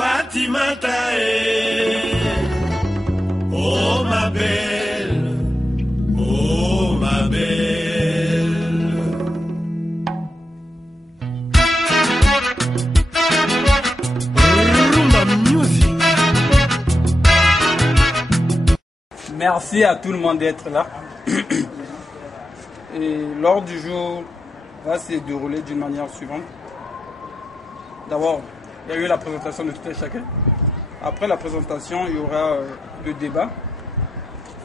Fatimata, oh ma belle, oh ma belle. Rumba Music. Merci à tout le monde d'être là. Et l'ordre du jour va se dérouler d'une manière suivante. D'abord, il y a eu la présentation de tout et chacun. Après la présentation, il y aura le débat.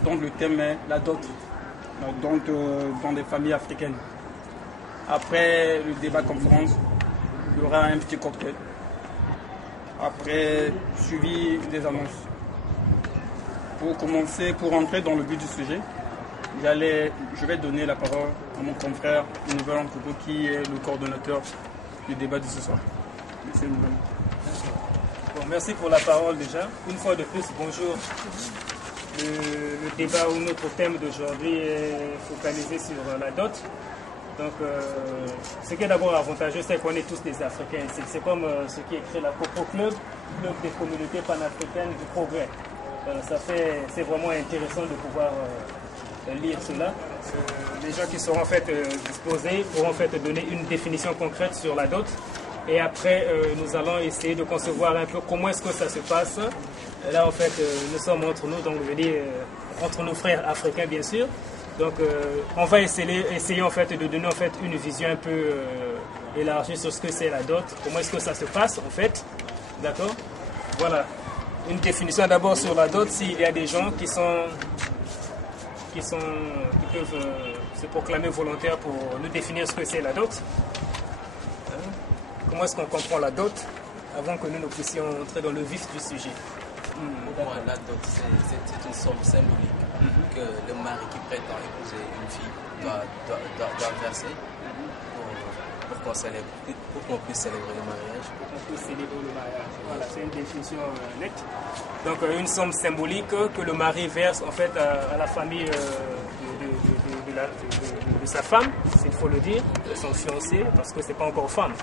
Donc le thème est la dot, donc dans des familles africaines. Après le débat conférence, il y aura un petit cocktail. Après, suivi des annonces. Pour commencer, pour rentrer dans le but du sujet, je vais donner la parole à mon confrère Nouvel Ankopo qui est le coordonnateur du débat de ce soir. Monsieur Nouvel. Bon, merci pour la parole déjà. Une fois de plus, bonjour. Le débat ou notre thème d'aujourd'hui est focalisé sur la dot. Donc, ce qui est d'abord avantageux, c'est qu'on est tous des Africains. C'est comme ce qui est créé la Coco Club, Club des communautés panafricaines du progrès. C'est vraiment intéressant de pouvoir lire cela. Les gens qui seront en fait disposés pourront en fait donner une définition concrète sur la dot. Et après, nous allons essayer de concevoir un peu comment est-ce que ça se passe. Là, en fait, nous sommes entre nous, donc je veux dire, entre nos frères africains, bien sûr. Donc, on va essayer en fait de donner en fait une vision un peu élargie sur ce que c'est la dot, comment est-ce que ça se passe en fait, d'accord? Voilà, une définition d'abord sur la dot. S'il y a des gens qui peuvent se proclamer volontaires pour nous définir ce que c'est la dot. Comment est-ce qu'on comprend la dot avant que nous puissions entrer dans le vif du sujet? Pour moi, la dot, c'est une somme symbolique que le mari qui prétend épouser une fille doit verser pour qu'on puisse célébrer le mariage. Pour qu'on puisse célébrer le mariage. Voilà, c'est une définition nette. Donc, une somme symbolique que le mari verse en fait à la famille de sa femme, s'il faut le dire, de son fiancé, parce que c'est pas encore femme.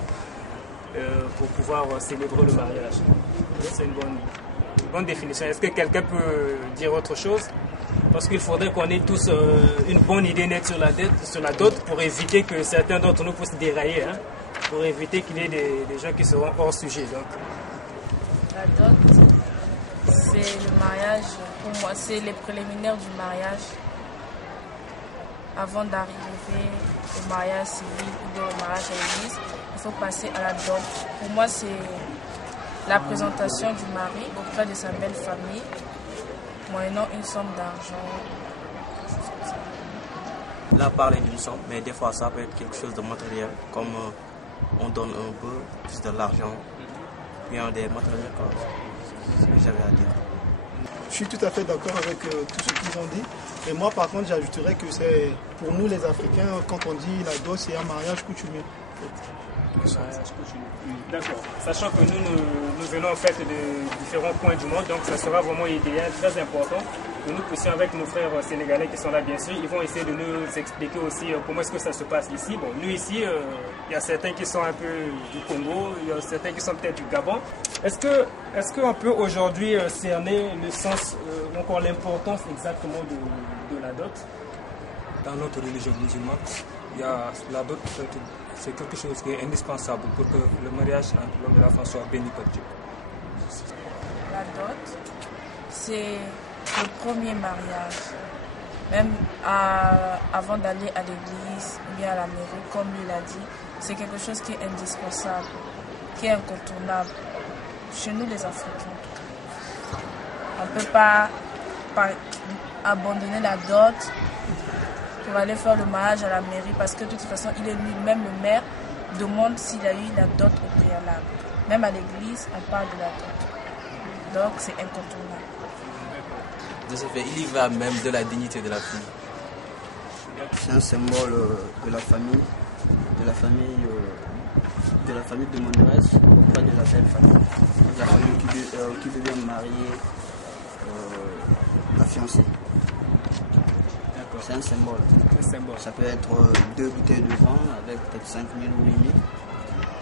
Pour pouvoir célébrer le mariage. C'est une bonne définition. Est-ce que quelqu'un peut dire autre chose? Parce qu'il faudrait qu'on ait tous une bonne idée nette sur la dot pour éviter que certains d'entre nous puissent dérailler, hein, pour éviter qu'il y ait des gens qui seront hors sujet. Donc. La dot, c'est le mariage, pour moi, c'est les préliminaires du mariage avant d'arriver au mariage civil ou au mariage à l'église. Il faut passer à la dot. Pour moi, c'est la présentation du mari auprès de sa belle famille, moyennant une somme d'argent. Là, parler d'une somme, mais des fois, ça peut être quelque chose de matériel, comme on donne un peu plus de l'argent, puis des matériels, c'est ce que j'avais à dire. Je suis tout à fait d'accord avec tout ce qu'ils ont dit. Et moi, par contre, j'ajouterais que c'est pour nous, les Africains, quand on dit la dot, c'est un mariage coutumier. D'accord. Sachant que nous venons en fait de différents points du monde, donc ça sera vraiment idéal, très important que nous puissions avec nos frères sénégalais qui sont là bien sûr, ils vont essayer de nous expliquer aussi comment est-ce que ça se passe ici. Bon, nous ici, il y a certains qui sont un peu du Congo, il y a certains qui sont peut-être du Gabon. Est-ce qu'on peut aujourd'hui cerner le sens, encore l'importance exactement de la dot? Dans notre religion musulmane, il y a la dot, c'est quelque chose qui est indispensable pour que le mariage entre l'homme et la femme soit béni par Dieu. La dot, c'est le premier mariage. Même avant d'aller à l'église ou bien à la mairie, comme il a dit, c'est quelque chose qui est indispensable, qui est incontournable. Chez nous les Africains, on ne peut pas abandonner la dot pour aller faire le mariage à la mairie parce que de toute façon, il est lui-même le maire, demande s'il a eu la dot au préalable. Même à l'église, on parle de la dot. Donc, c'est incontournable. De ce fait, il y va même de la dignité de la fille. C'est un symbole de la famille, de Monderès auprès de la belle famille. La famille qui devient marier la fiancée. C'est un symbole. Ça peut être 2 bouteilles de vin avec peut-être 5 000 ou 8 000.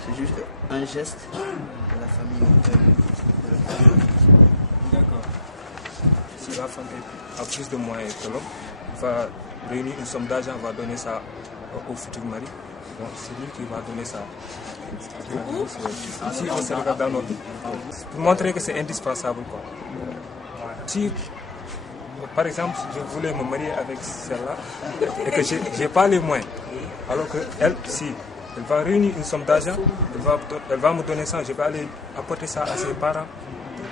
C'est juste un geste de la famille auprès de la femme a plus de moyens que l'homme, va réunir une somme d'argent, va donner ça au futur mari. Bon, c'est lui qui va donner ça. Ici, on se regarde dans notre vie. Pour montrer que c'est indispensable, quoi. Si, par exemple, je voulais me marier avec celle-là et que je n'ai pas les moyens, alors qu'elle, si elle va réunir une somme d'argent, elle va me donner ça, je vais aller apporter ça à ses parents pour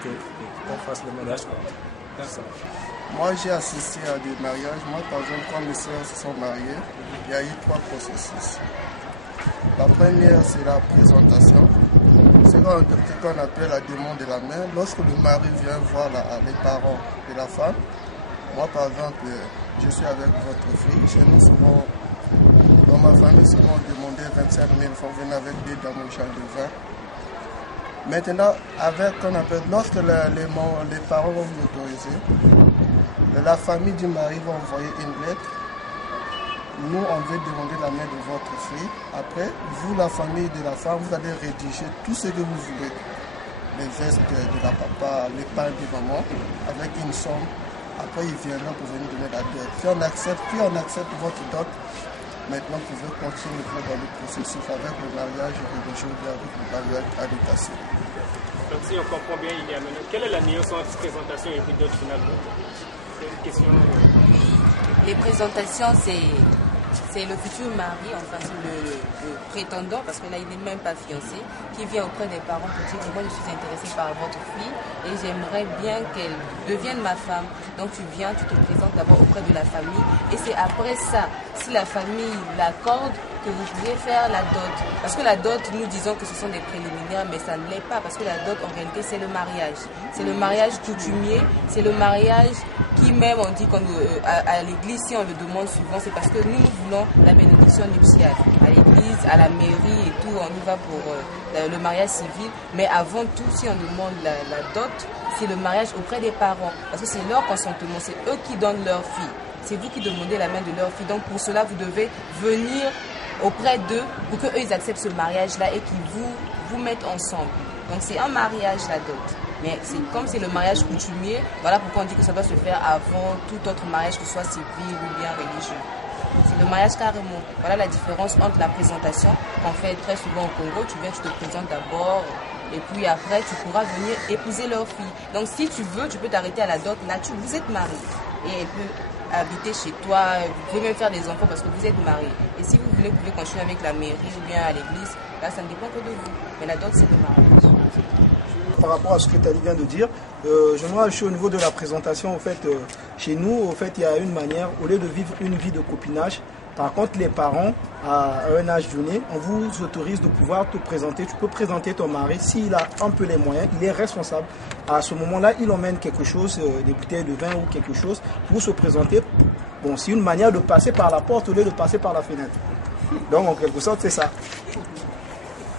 qu'on fasse le mariage. Moi, j'ai assisté à des mariages. Moi, par exemple, quand mes soeurs se sont mariées, il y a eu 3 processus. La première, c'est la présentation. C'est ce qu'on appelle la demande de la main. Lorsque le mari vient voir les parents de la femme, moi, par exemple, je suis avec votre fille. Chez nous, souvent, dans ma famille, souvent, on demandait 25 000 francs. Venez avec 2 dames au champ de vin. Maintenant, lorsque les parents vont vous autoriser, la famille du mari va envoyer une lettre. Nous, on veut demander la main de votre fille. Après, vous, la famille de la femme, vous allez rédiger tout ce que vous voulez. Les vestes de la papa, les pains de maman, avec une somme. Après, ils viendront pour venir donner la dot. Puis on accepte votre dot. Maintenant, vous pouvez continuer dans le processus avec le mariage religieux ou avec le mariage à l'étation. Donc, si on comprend bien, il y a maintenant. Quelle est la nuance entre présentation et dot finalement? C'est une question. Les présentations, c'est le futur mari, enfin le prétendant, parce que là il n'est même pas fiancé, qui vient auprès des parents pour dire que moi je suis intéressé par votre fille et j'aimerais bien qu'elle devienne ma femme. Donc tu viens, tu te présentes d'abord auprès de la famille et c'est après ça, si la famille l'accorde, que vous pouvez faire la dot. Parce que la dot, nous disons que ce sont des préliminaires, mais ça ne l'est pas, parce que la dot, en réalité, c'est le mariage. C'est le mariage coutumier, c'est le mariage qui même, on dit à l'église, si on le demande souvent, c'est parce que nous voulons la bénédiction nuptiale. À l'église, à la mairie et tout, on y va pour le mariage civil. Mais avant tout, si on demande la dot, c'est le mariage auprès des parents. Parce que c'est leur consentement, c'est eux qui donnent leur fille. C'est vous qui demandez la main de leur fille. Donc pour cela, vous devez venir auprès d'eux pour qu'eux ils acceptent ce mariage-là et qu'ils vous mettent ensemble. Donc c'est un mariage la dot. Mais comme c'est le mariage coutumier, voilà pourquoi on dit que ça doit se faire avant tout autre mariage, que ce soit civil ou bien religieux. C'est le mariage carrément. Voilà la différence entre la présentation qu'on fait très souvent au Congo. Tu viens, tu te présentes d'abord et puis après tu pourras venir épouser leur fille. Donc si tu veux, tu peux t'arrêter à la dot. Là, vous êtes mariés et elle peut habiter chez toi, vous pouvez même faire des enfants parce que vous êtes mariés. Et si vous voulez, vous pouvez continuer avec la mairie ou bien à l'église. Là, ça ne dépend que de vous. Mais la dot, c'est le mariage. Par rapport à ce que Tali vient de dire, je suis au niveau de la présentation. En fait, chez nous, en fait, il y a une manière, au lieu de vivre une vie de copinage, par contre, les parents, à un âge donné, on vous autorise de pouvoir te présenter. Tu peux présenter ton mari. S'il a un peu les moyens, il est responsable. À ce moment-là, il emmène quelque chose, des bouteilles de vin ou quelque chose, pour se présenter. Bon, c'est une manière de passer par la porte au lieu de passer par la fenêtre. Donc, en quelque sorte, c'est ça.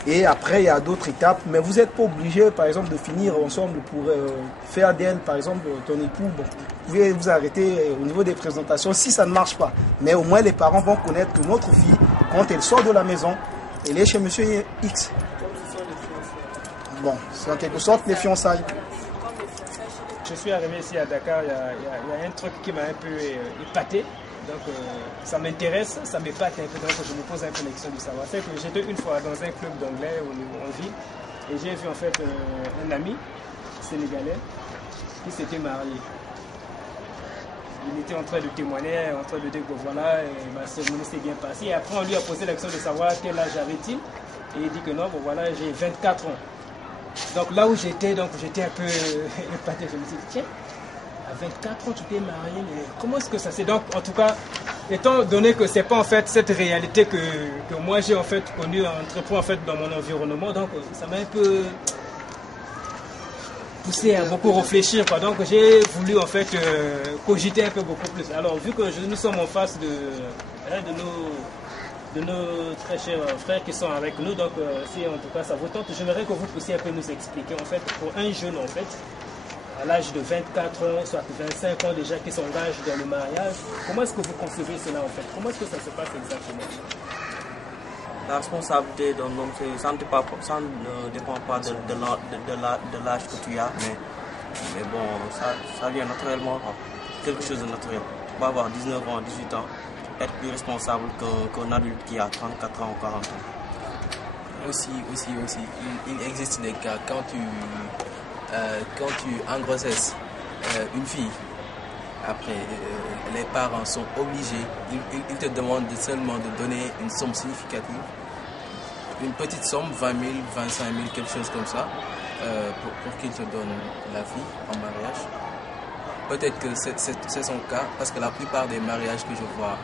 Et après, il y a d'autres étapes. Mais vous n'êtes pas obligé, par exemple, de finir ensemble pour faire d'elle, par exemple, ton époux. Bon, vous pouvez vous arrêter au niveau des présentations si ça ne marche pas. Mais au moins, les parents vont connaître que notre fille, quand elle sort de la maison, elle est chez monsieur X. Bon, c'est en quelque sorte les fiançailles. Je suis arrivé ici à Dakar, il y a un truc qui m'a un peu épaté. Donc ça m'intéresse, ça m'épate un peu, donc je me pose un peu la question de savoir. C'est que j'étais une fois dans un club d'anglais en ville et j'ai vu en fait un ami sénégalais qui s'était marié. Il était en train de témoigner, en train de dire que voilà, ma cérémonie s'est bien passée. Et après on lui a posé la question de savoir quel âge avait-il. Et il dit que non, bon voilà, j'ai 24 ans. Donc là où j'étais un peu épaté, je me suis dit tiens, à 24 ans tu t'es marié, mais comment est-ce que ça s'est... Donc en tout cas, étant donné que c'est pas en fait cette réalité que moi j'ai en fait connue en fait dans mon environnement, donc ça m'a un peu poussé à beaucoup réfléchir, quoi. Donc j'ai voulu en fait cogiter un peu beaucoup plus. Alors vu que nous sommes en face de nos très chers frères qui sont avec nous, donc si en tout cas ça vous tente, j'aimerais que vous puissiez un peu nous expliquer en fait pour un jeune en fait à l'âge de 24 ans, soit 25 ans déjà qui s'engage dans le mariage, comment est-ce que vous concevez cela en fait? Comment est-ce que ça se passe exactement? La responsabilité d'un homme, ça ne dépend pas de l'âge que tu as, mais Mais bon, ça vient naturellement, quoi. Quelque chose de naturel. On va avoir 19 ans, 18 ans, être plus responsable qu'un adulte qui a 34 ans ou 40 ans. Aussi, il existe des cas quand tu en grossesse une fille, après les parents sont obligés, ils te demandent seulement de donner une somme significative, une petite somme, 20 000, 25 000, quelque chose comme ça, pour qu'ils te donnent la fille en mariage. Peut-être que c'est son cas, parce que la plupart des mariages que je vois,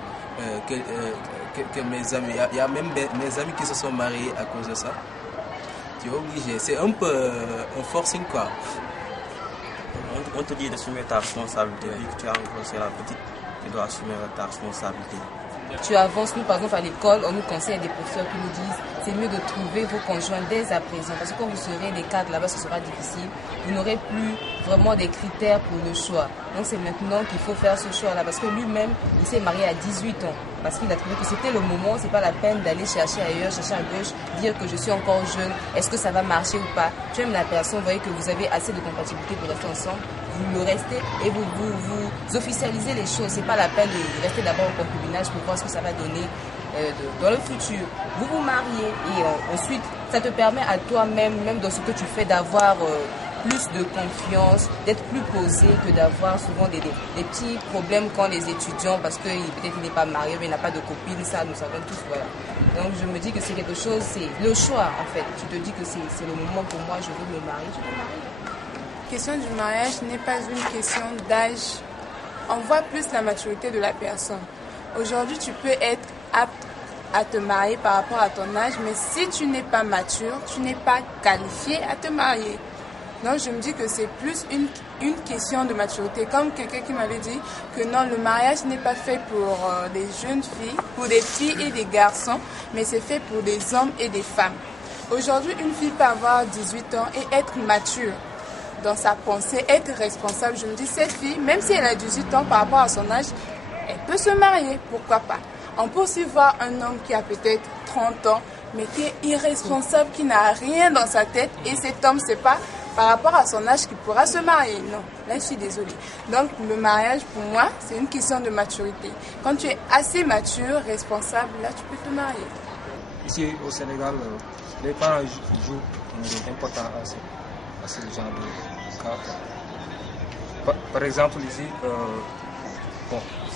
que mes amis, il y a même mes amis qui se sont mariés à cause de ça. Tu es obligé, c'est un peu un forcing quoi. On te dit d'assumer ta responsabilité, vu que tu as engrossé la petite, tu dois assumer ta responsabilité. Tu avances, nous par exemple à l'école, on nous conseille des professeurs qui nous disent c'est mieux de trouver vos conjoints dès à présent, parce que quand vous serez des cadres là-bas, ce sera difficile. Vous n'aurez plus vraiment des critères pour le choix. Donc c'est maintenant qu'il faut faire ce choix-là, parce que lui-même, il s'est marié à 18 ans, parce qu'il a trouvé que c'était le moment, c'est pas la peine d'aller chercher ailleurs, chercher à gauche, dire que je suis encore jeune, est-ce que ça va marcher ou pas. Tu aimes la personne, vous voyez que vous avez assez de compatibilité pour rester ensemble, vous le restez et vous officialisez les choses. C'est pas la peine de rester d'abord au concubinage pour voir ce que ça va donner dans le futur. Vous vous mariez et ensuite ça te permet à toi-même, même dans ce que tu fais, d'avoir plus de confiance, d'être plus posé que d'avoir souvent des petits problèmes quand les étudiants, parce que peut-être il n'est pas marié, mais il n'a pas de copine, ça nous savons tous, voilà. Donc je me dis que c'est quelque chose, c'est le choix en fait. Tu te dis que c'est le moment pour moi, je veux me marier, tu te maries. La question du mariage n'est pas une question d'âge. On voit plus la maturité de la personne. Aujourd'hui, tu peux être apte à te marier par rapport à ton âge, mais si tu n'es pas mature, tu n'es pas qualifié à te marier. Donc je me dis que c'est plus une question de maturité. Comme quelqu'un qui m'avait dit que non, le mariage n'est pas fait pour des jeunes filles, pour des filles et des garçons, mais c'est fait pour des hommes et des femmes. Aujourd'hui, une fille peut avoir 18 ans et être mature dans sa pensée, être responsable. Je me dis, cette fille, même si elle a 18 ans par rapport à son âge, elle peut se marier, pourquoi pas. On peut aussi voir un homme qui a peut-être 30 ans, mais qui est irresponsable, qui n'a rien dans sa tête, et cet homme, c'est pas par rapport à son âge qu'il pourra se marier. Non, là je suis désolée. Donc le mariage, pour moi, c'est une question de maturité. Quand tu es assez mature, responsable, là tu peux te marier. Ici au Sénégal, les parents jouent un rôle important à ce genre de cas. Par exemple, ici,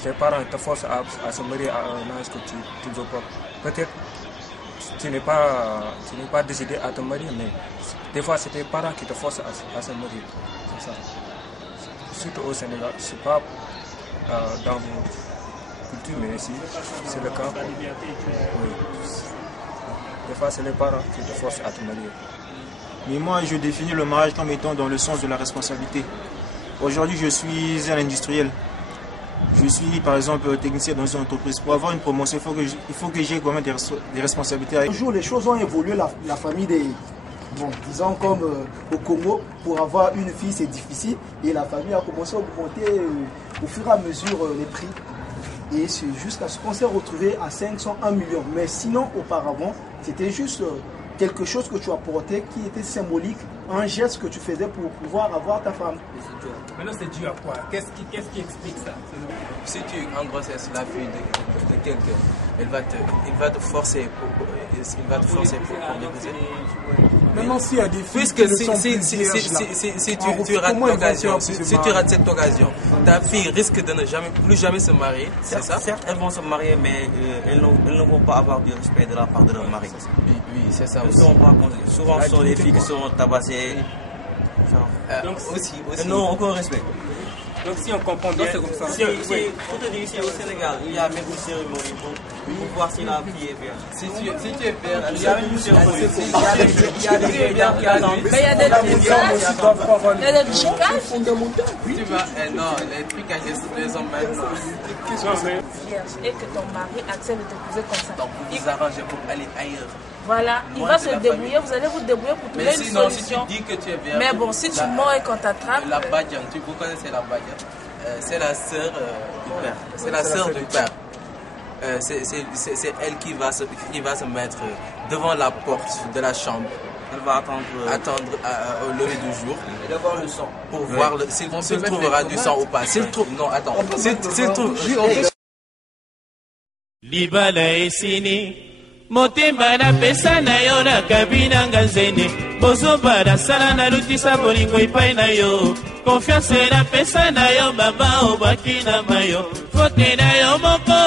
tes parents te forcent à se marier à un âge que tu ne veux pas. Peut-être tu n'es pas décidé à te marier, mais des fois c'est tes parents qui te forcent à se marier. C'est ça. Surtout au Sénégal, je ne sais pas dans vos cultures, mais ici c'est le cas. Oui. Des fois c'est les parents qui te forcent à te marier. Mais moi, je définis le mariage comme étant dans le sens de la responsabilité. Aujourd'hui, je suis un industriel. Je suis, par exemple, technicien dans une entreprise. Pour avoir une promotion, il faut que j'ai quand même des responsabilités. Un jour, les choses ont évolué. La famille disons comme au Congo, pour avoir une fille, c'est difficile. Et la famille a commencé à augmenter au fur et à mesure les prix. Et c'est jusqu'à ce qu'on s'est retrouvé à 500, 1 million. Mais sinon, auparavant, c'était juste quelque chose que tu apportais qui était symbolique, un geste que tu faisais pour pouvoir avoir ta femme. Maintenant, c'est dû à quoi? Qu'est-ce qui explique ça? Si tu en grossesse la fille de quelqu'un, il va te forcer pour l'épouser. Maintenant, s'il y a des filles puisque si tu rates l'occasion, si tu rates cette occasion, ta fille risque de ne plus jamais se marier, c'est ça? Certes, elles vont se marier, mais elles ne vont pas avoir du respect de la part de leur mari. Oui, c'est ça aussi. Souvent, ce sont les filles qui sont tabassées. Donc, aussi. Elles n'ont aucun respect. Donc si on comprend bien, c'est comme ça. Pour te dire, ici au Sénégal, il y a même une cérémonie pour voir si la fille est bien. Si tu es père, il y a une cérémonie. Il y a des trucages fondamentaux. Tu vas, non, les trucages, les hommes maintenant. Et que ton mari accepte de t'épouser comme ça. Donc vous vous arrangez pour aller ailleurs. Voilà, il va se débrouiller, vous allez vous débrouiller pour trouver une solution. Si tu dis que tu es vierge, mais bon, si tu mens et qu'on t'attrape... La Badian, vous connaissez la Badian, c'est la sœur du père. C'est la sœur du père. C'est elle qui va se mettre devant la porte de la chambre Elle va attendre au lever du jour. Et d'avoir le sang. Pour voir s'il trouvera du sang ou pas. S'il trouve. Non, attends. S'il trouve. Libala esini motema na pesa na yo na kabina ngazene bozoba na sala na lutisa bolingo ipai na yo confiance na pesa na yo baba obaki na mayo fote na yo moko